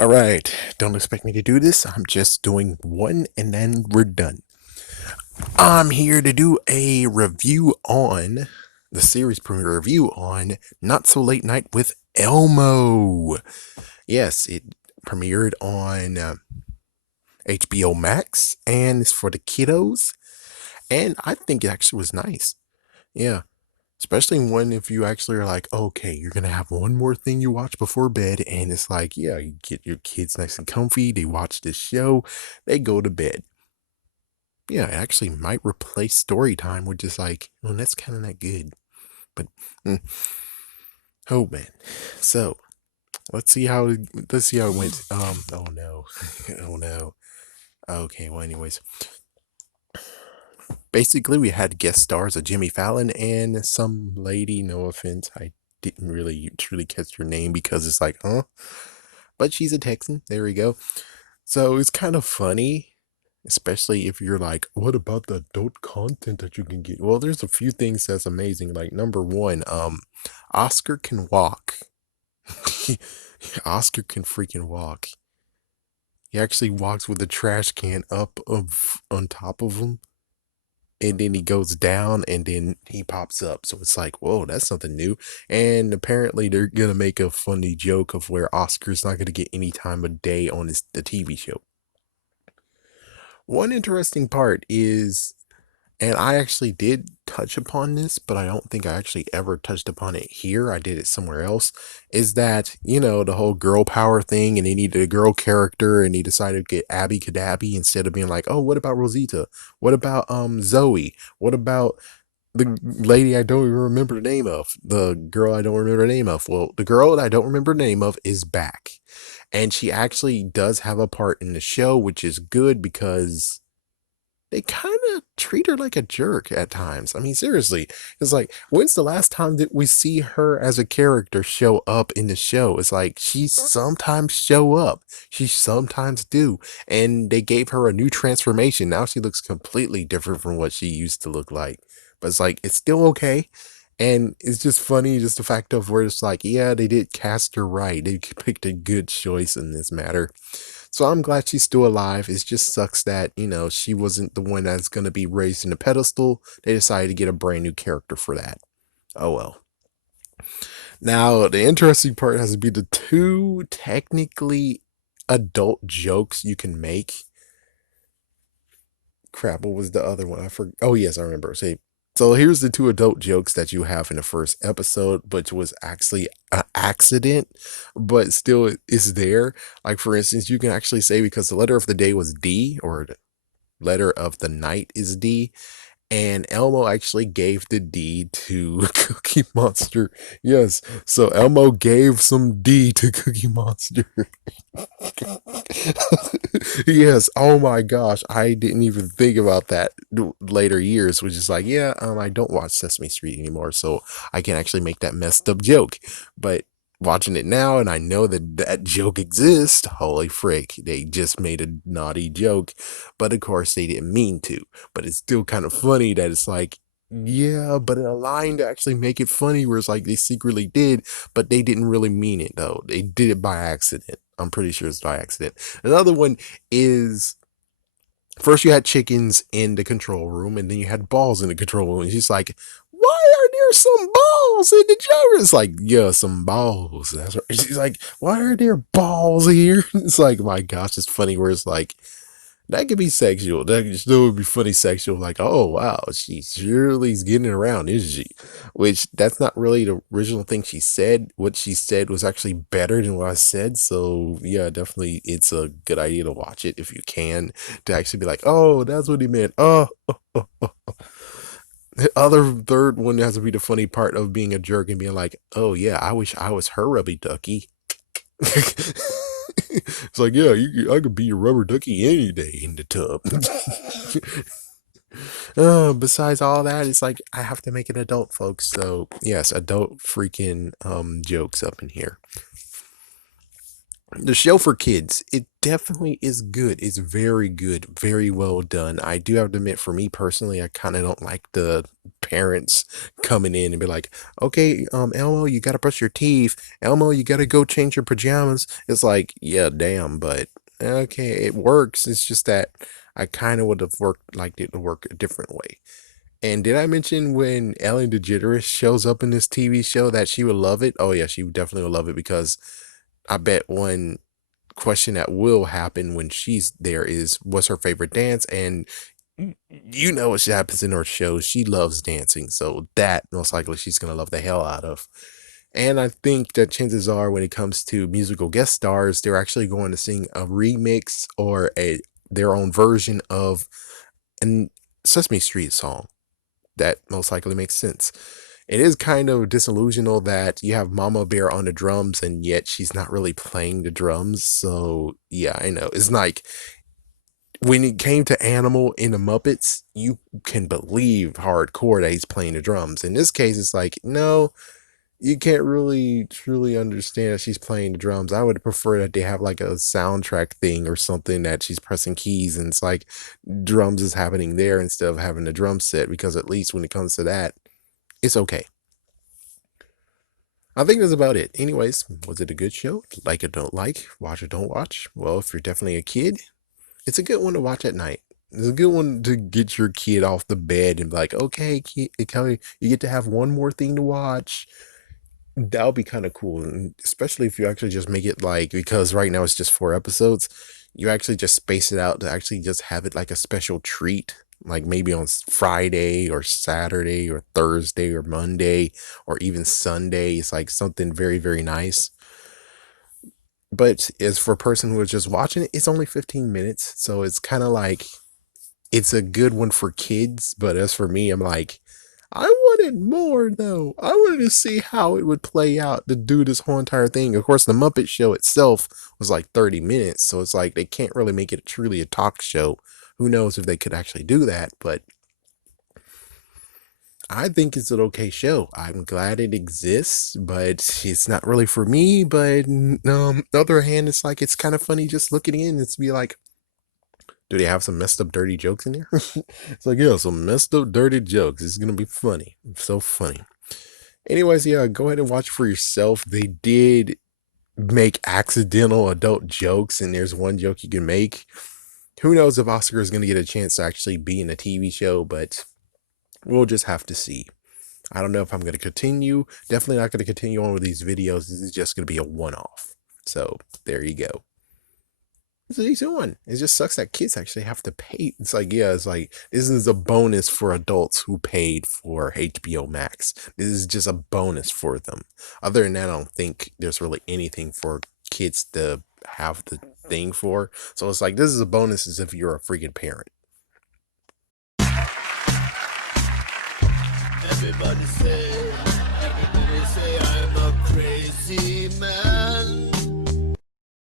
All right, don't expect me to do this. I'm just doing one and then we're done. I'm here to do a review on the series premiere review on Not So Late Night with Elmo. Yes, it premiered on HBO Max and it's for the kiddos. And I think it actually was nice. Yeah. Especially when if you actually are like, okay, you're gonna have one more thing you watch before bed, and it's like, yeah, you get your kids nice and comfy, they watch this show, they go to bed. Yeah, it actually might replace story time, which is like, well, that's kind of not good. But mm, oh man. So let's see how it went. Oh no. Oh no. Okay, well anyways. Basically we had guest stars of Jimmy Fallon and some lady, no offense, I didn't really truly catch her name because it's like, huh? But she's a Texan. There we go. So it's kind of funny, especially if you're like, what about the adult content that you can get? Well, there's a few things that's amazing. Like number one, Oscar can walk. Oscar can freaking walk. He actually walks with a trash can up of on top of him, and then he goes down, and then he pops up. So it's like, whoa, that's something new. And apparently, they're gonna make a funny joke of where Oscar's not gonna get any time of day on the TV show. One interesting part is, and I actually did touch upon this, but I don't think I actually ever touched upon it here. I did it somewhere else. Is that, the whole girl power thing, and he needed a girl character, and he decided to get Abby Cadabby instead of being like, oh, what about Rosita? What about Zoe? What about the lady I don't even remember the name of? The girl I don't remember the name of. Well, the girl that I don't remember the name of is back. And she actually does have a part in the show, which is good because they kind of treat her like a jerk at times. I mean, seriously, it's like, when's the last time that we see her as a character show up in the show? It's like she sometimes show up, she sometimes do, and they gave her a new transformation. Now she looks completely different from what she used to look like. But it's like it's still okay. And it's just funny, just the fact of where it's like, yeah, they did cast her right. They picked a good choice in this matter. So I'm glad she's still alive. It just sucks that, she wasn't the one that's going to be raised in a pedestal. They decided to get a brand new character for that. Oh well. Now, the interesting part has to be the two technically adult jokes you can make. Crap, what was the other one? I forgot. Oh, yes, I remember. So here's the two adult jokes that you have in the first episode, which was actually an accident, but still is there. Like, for instance, you can actually say because the letter of the day was D, or the letter of the night is D, and Elmo actually gave the D to Cookie Monster. Yes, so Elmo gave some D to Cookie Monster. Yes, oh my gosh, I didn't even think about that later years, which is like, yeah, I don't watch Sesame Street anymore, so I can actually make that messed up joke. But watching it now, and I know that that joke exists, holy frick, they just made a naughty joke, but of course they didn't mean to. But it's still kind of funny that it's like, yeah, but in a line to actually make it funny, where it's like they secretly did, but they didn't really mean it though. They did it by accident. I'm pretty sure it's by accident. Another one is, first you had chickens in the control room, and then you had balls in the control room. And she's like, why are there some balls in the jar? It's like, yeah, some balls. That's right. She's like, why are there balls here? It's like, my gosh, it's funny where it's like, that could be sexual. That could still would be funny sexual. Like, oh wow, she surely's getting around, isn't she? Which that's not really the original thing she said. What she said was actually better than what I said. So yeah, definitely, it's a good idea to watch it if you can, to actually be like, oh, that's what he meant. Oh, the other third one has to be the funny part of being a jerk and being like, oh yeah, I wish I was her rubby ducky. It's like, yeah, I could be your rubber ducky any day in the tub. Besides all that, it's like I have to make it adult, folks. So yes, adult freaking jokes up in here. The show for kids, it definitely is good. It's very good, very well done. I do have to admit, for me personally, I kind of don't like the parents coming in and be like, "Okay, Elmo, you gotta brush your teeth. Elmo, you gotta go change your pajamas." It's like, yeah, damn, but okay, it works. It's just that I kind of would have worked liked it to work a different way. And did I mention when Ellen DeGeneres shows up in this TV show that she would love it? Oh yeah, she would definitely would love it because I bet one question that will happen when she's there is what's her favorite dance, and you know what happens in her shows, she loves dancing, so that most likely she's gonna love the hell out of. And I think that chances are when it comes to musical guest stars, they're actually going to sing a remix or a their own version of an Sesame Street song. That most likely makes sense. It is kind of disillusional that you have Mama Bear on the drums and yet she's not really playing the drums. So yeah, I know. It's like when it came to Animal in the Muppets, you can believe hardcore that he's playing the drums. In this case, it's like, no, you can't really truly understand that she's playing the drums. I would prefer that they have like a soundtrack thing or something that she's pressing keys and it's like drums is happening there instead of having the drum set, because at least when it comes to that, it's okay. I think that's about it. Anyways, was it a good show? Like it, don't like, watch it, don't watch. Well, if you're definitely a kid, it's a good one to watch at night. It's a good one to get your kid off the bed and be like, okay, kid, you get to have one more thing to watch. That would be kind of cool, and especially if you actually just make it like, because right now it's just 4 episodes, you actually just space it out to actually just have it like a special treat, like maybe on Friday or Saturday or Thursday or Monday or even Sunday. It's like something very, very nice. But as for a person who is just watching it, it's only 15 minutes. So it's kind of like it's a good one for kids. But as for me, I'm like, I wanted more though. I wanted to see how it would play out to do this whole entire thing. Of course, the Muppet Show itself was like 30 minutes. So it's like they can't really make it truly a talk show. Who knows if they could actually do that? But I think it's an okay show. I'm glad it exists, but it's not really for me. But the other hand, it's like it's kind of funny just looking in. It's be like, do they have some messed up, dirty jokes in there? It's like, yeah, some messed up, dirty jokes. It's gonna be funny. So funny. Anyways, yeah, go ahead and watch for yourself. They did make accidental adult jokes, and there's one joke you can make. Who knows if Oscar is gonna get a chance to actually be in a TV show, but we'll just have to see. I don't know if I'm going to continue. Definitely not going to continue on with these videos. This is just going to be a one-off. So there you go. It's a decent one. It just sucks that kids actually have to pay. It's like, yeah, it's like this is a bonus for adults who paid for HBO Max. This is just a bonus for them. Other than that, I don't think there's really anything for kids to have the thing for. So it's like this is a bonus as if you're a freaking parent. Everybody say I'm a crazy man.